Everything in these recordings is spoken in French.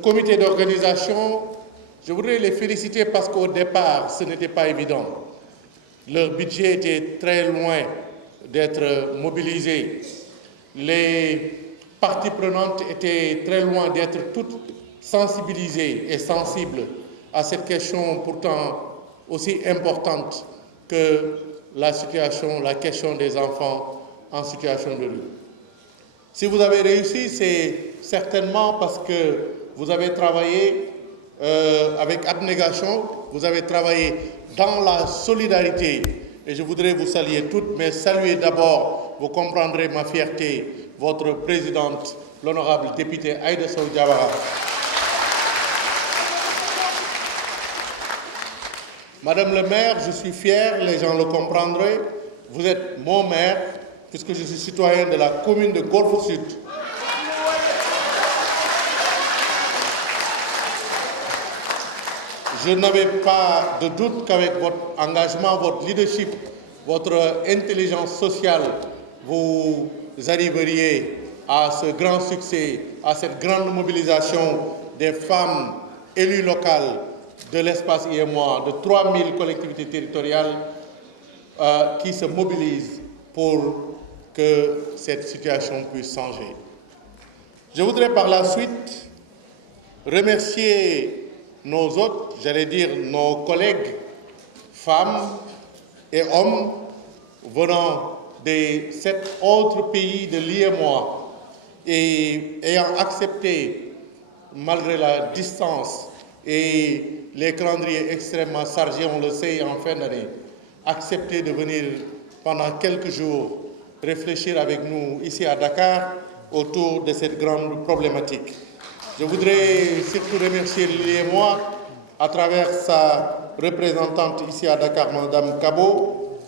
comité d'organisation, je voudrais les féliciter parce qu'au départ, ce n'était pas évident. Leur budget était très loin d'être mobilisé. Les parties prenantes étaient très loin d'être toutes sensibilisées et sensibles à cette question pourtant aussi importante que la question des enfants en situation de rue. Si vous avez réussi, c'est certainement parce que vous avez travaillé avec abnégation, vous avez travaillé dans la solidarité. Et je voudrais vous saluer toutes, mais saluer d'abord, vous comprendrez ma fierté, votre présidente, l'honorable députée Aïda Sow Diawara. Madame le maire, je suis fier, les gens le comprendraient, vous êtes mon maire, puisque je suis citoyen de la commune de Golfe Sud. Je n'avais pas de doute qu'avec votre engagement, votre leadership, votre intelligence sociale, vous arriveriez à ce grand succès, à cette grande mobilisation des femmes élues locales de l'espace IEMOA, de 3000 collectivités territoriales qui se mobilisent pour que cette situation puisse changer. Je voudrais par la suite remercier nos autres, j'allais dire nos collègues, femmes et hommes venant de 7 autres pays de l'IEMOA et ayant accepté, malgré la distance et les calendriers extrêmement chargés, on le sait, en fin d'année, accepté de venir pendant quelques jours réfléchir avec nous ici à Dakar autour de cette grande problématique. Je voudrais surtout remercier l'IEMOA à travers sa représentante ici à Dakar, Mme Kabo,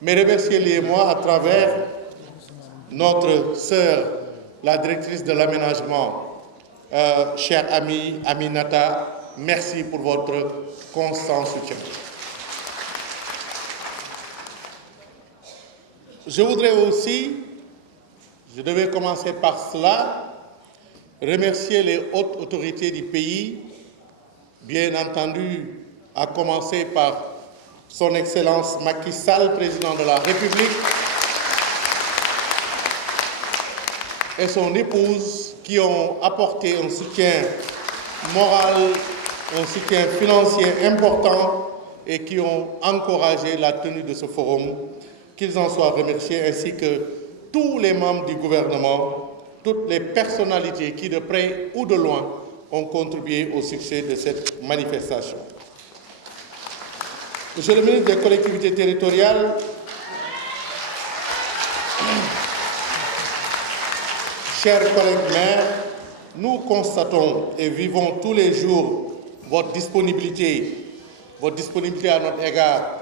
mais remercier l'IEMOA à travers notre sœur, la directrice de l'aménagement, chère amie Aminata. Merci pour votre constant soutien. Je voudrais aussi, je devais commencer par cela, remercier les hautes autorités du pays, bien entendu, à commencer par son Excellence Macky Sall, président de la République, et son épouse, qui ont apporté un soutien moral, un soutien financier important et qui ont encouragé la tenue de ce forum. Qu'ils en soient remerciés, ainsi que tous les membres du gouvernement, toutes les personnalités qui, de près ou de loin, ont contribué au succès de cette manifestation. Monsieur le ministre des collectivités territoriales, chers collègues maires, nous constatons et vivons tous les jours votre disponibilité à notre égard.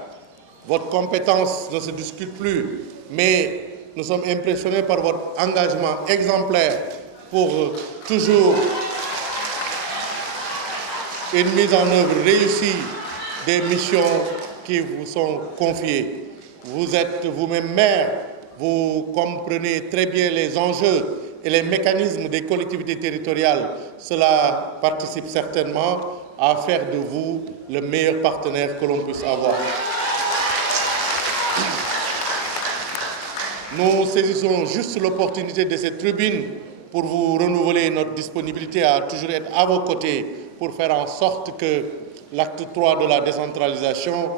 Votre compétence ne se discute plus, mais nous sommes impressionnés par votre engagement exemplaire pour toujours une mise en œuvre réussie des missions qui vous sont confiées. Vous êtes vous-même maire, vous comprenez très bien les enjeux et les mécanismes des collectivités territoriales. Cela participe certainement à faire de vous le meilleur partenaire que l'on puisse avoir. Nous saisissons juste l'opportunité de cette tribune pour vous renouveler notre disponibilité à toujours être à vos côtés pour faire en sorte que l'acte 3 de la décentralisation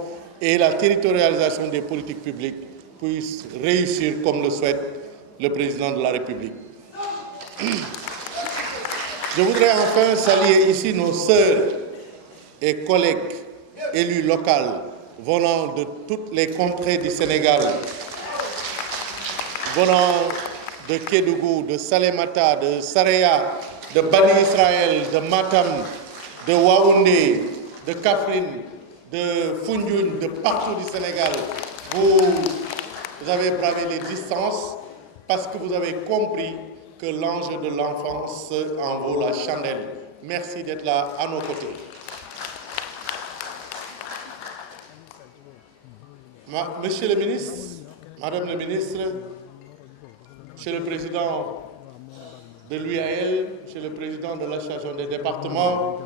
et la territorialisation des politiques publiques puissent réussir comme le souhaite le président de la République. Je voudrais enfin saluer ici nos sœurs et collègues élus locaux venant de toutes les contrées du Sénégal, venant de Kédougou, de Salémata, de Saraya, de Bani Israël, de Matam, de Waoundé, de Kaffrine, de Foundiougne, de partout du Sénégal. Vous avez bravé les distances parce que vous avez compris que l'enjeu de l'enfance en vaut la chandelle. Merci d'être là à nos côtés. Monsieur le ministre, Madame le ministre, Monsieur le Président de l'UAL, Monsieur le Président de l'Association des départements,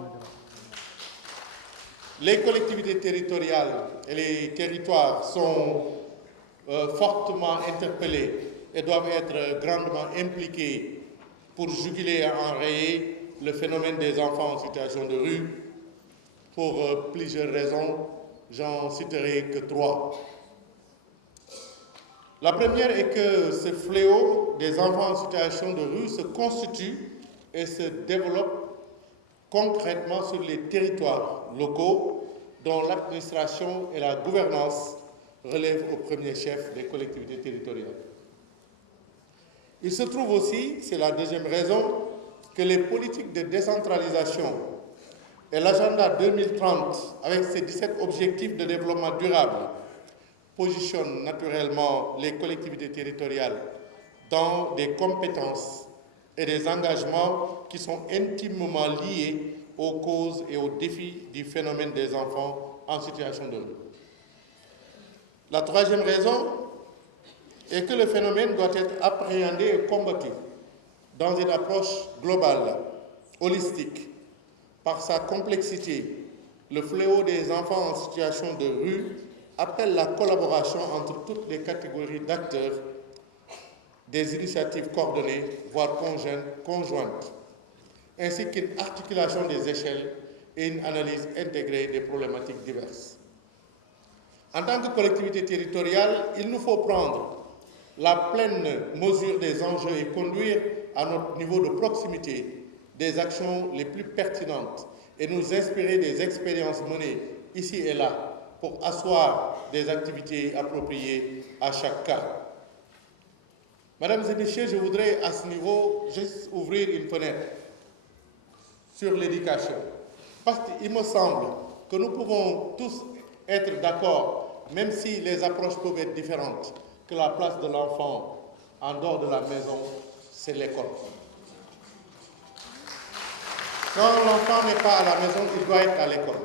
les collectivités territoriales et les territoires sont fortement interpellés et doivent être grandement impliqués pour juguler et enrayer le phénomène des enfants en situation de rue pour plusieurs raisons. J'en citerai que 3. La première est que ce fléau des enfants en situation de rue se constitue et se développe concrètement sur les territoires locaux dont l'administration et la gouvernance relèvent au premier chef des collectivités territoriales. Il se trouve aussi, c'est la deuxième raison, que les politiques de décentralisation et l'agenda 2030, avec ses 17 objectifs de développement durable, positionnent naturellement les collectivités territoriales dans des compétences et des engagements qui sont intimement liés aux causes et aux défis du phénomène des enfants en situation de rue. La troisième raison est que le phénomène doit être appréhendé et combattu dans une approche globale, holistique. Par sa complexité, le fléau des enfants en situation de rue appelle la collaboration entre toutes les catégories d'acteurs, des initiatives coordonnées, voire conjointes, ainsi qu'une articulation des échelles et une analyse intégrée des problématiques diverses. En tant que collectivité territoriale, il nous faut prendre la pleine mesure des enjeux et conduire à notre niveau de proximité des actions les plus pertinentes et nous inspirer des expériences menées ici et là pour asseoir des activités appropriées à chaque cas. Mesdames et messieurs, je voudrais à ce niveau juste ouvrir une fenêtre sur l'éducation. Parce qu'il me semble que nous pouvons tous être d'accord, même si les approches peuvent être différentes, que la place de l'enfant en dehors de la maison, c'est l'école. Quand l'enfant n'est pas à la maison, il doit être à l'école.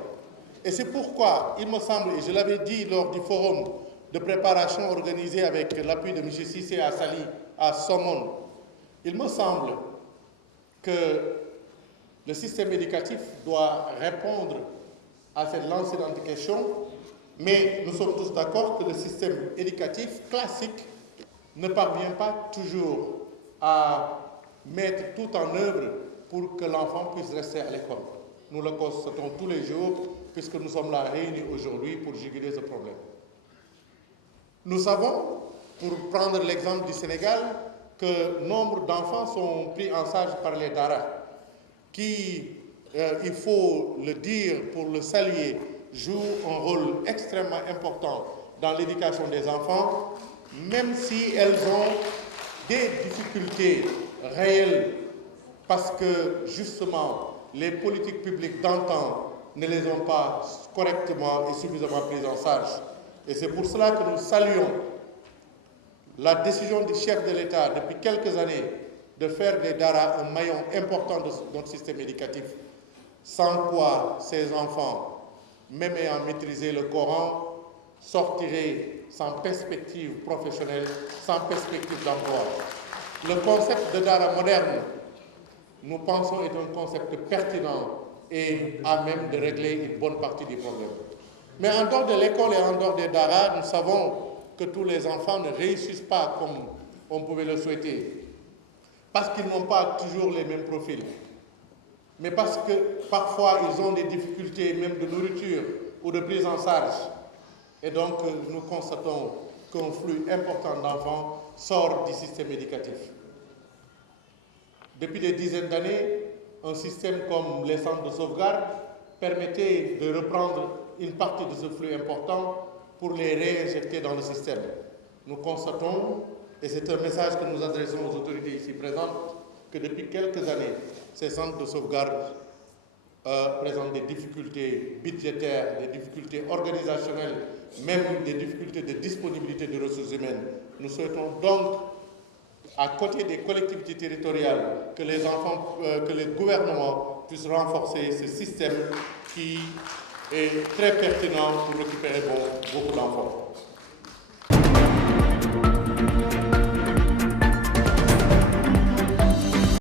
Et c'est pourquoi, il me semble, et je l'avais dit lors du forum de préparation organisé avec l'appui de M. Cissé à Sali, à Somone, il me semble que le système éducatif doit répondre à cette lancinante question, mais nous sommes tous d'accord que le système éducatif classique ne parvient pas toujours à mettre tout en œuvre pour que l'enfant puisse rester à l'école. Nous le constatons tous les jours, puisque nous sommes là réunis aujourd'hui pour juguler ce problème. Nous savons, pour prendre l'exemple du Sénégal, que nombre d'enfants sont pris en charge par les daras, qui, il faut le dire pour le saluer, jouent un rôle extrêmement important dans l'éducation des enfants, même si elles ont des difficultés réelles, parce que justement, les politiques publiques d'antan ne les ont pas correctement et suffisamment prises en charge. Et c'est pour cela que nous saluons la décision du chef de l'État depuis quelques années de faire des daras un maillon important de notre système éducatif, sans quoi ces enfants, même ayant maîtrisé le Coran, sortiraient sans perspective professionnelle, sans perspective d'emploi. Le concept de dara moderne, nous pensons, est un concept pertinent et à même de régler une bonne partie du problème. Mais en dehors de l'école et en dehors des daras, nous savons que tous les enfants ne réussissent pas comme on pouvait le souhaiter, parce qu'ils n'ont pas toujours les mêmes profils, mais parce que parfois ils ont des difficultés même de nourriture ou de prise en charge. Et donc nous constatons qu'un flux important d'enfants sort du système éducatif. Depuis des dizaines d'années, un système comme les centres de sauvegarde permettait de reprendre une partie de ce flux important pour les réinjecter dans le système. Nous constatons, et c'est un message que nous adressons aux autorités ici présentes, que depuis quelques années, ces centres de sauvegarde présentent des difficultés budgétaires, des difficultés organisationnelles, même des difficultés de disponibilité de ressources humaines. Nous souhaitons donc, à côté des collectivités territoriales, que les gouvernements puissent renforcer ce système qui est très pertinent pour récupérer beaucoup d'enfants.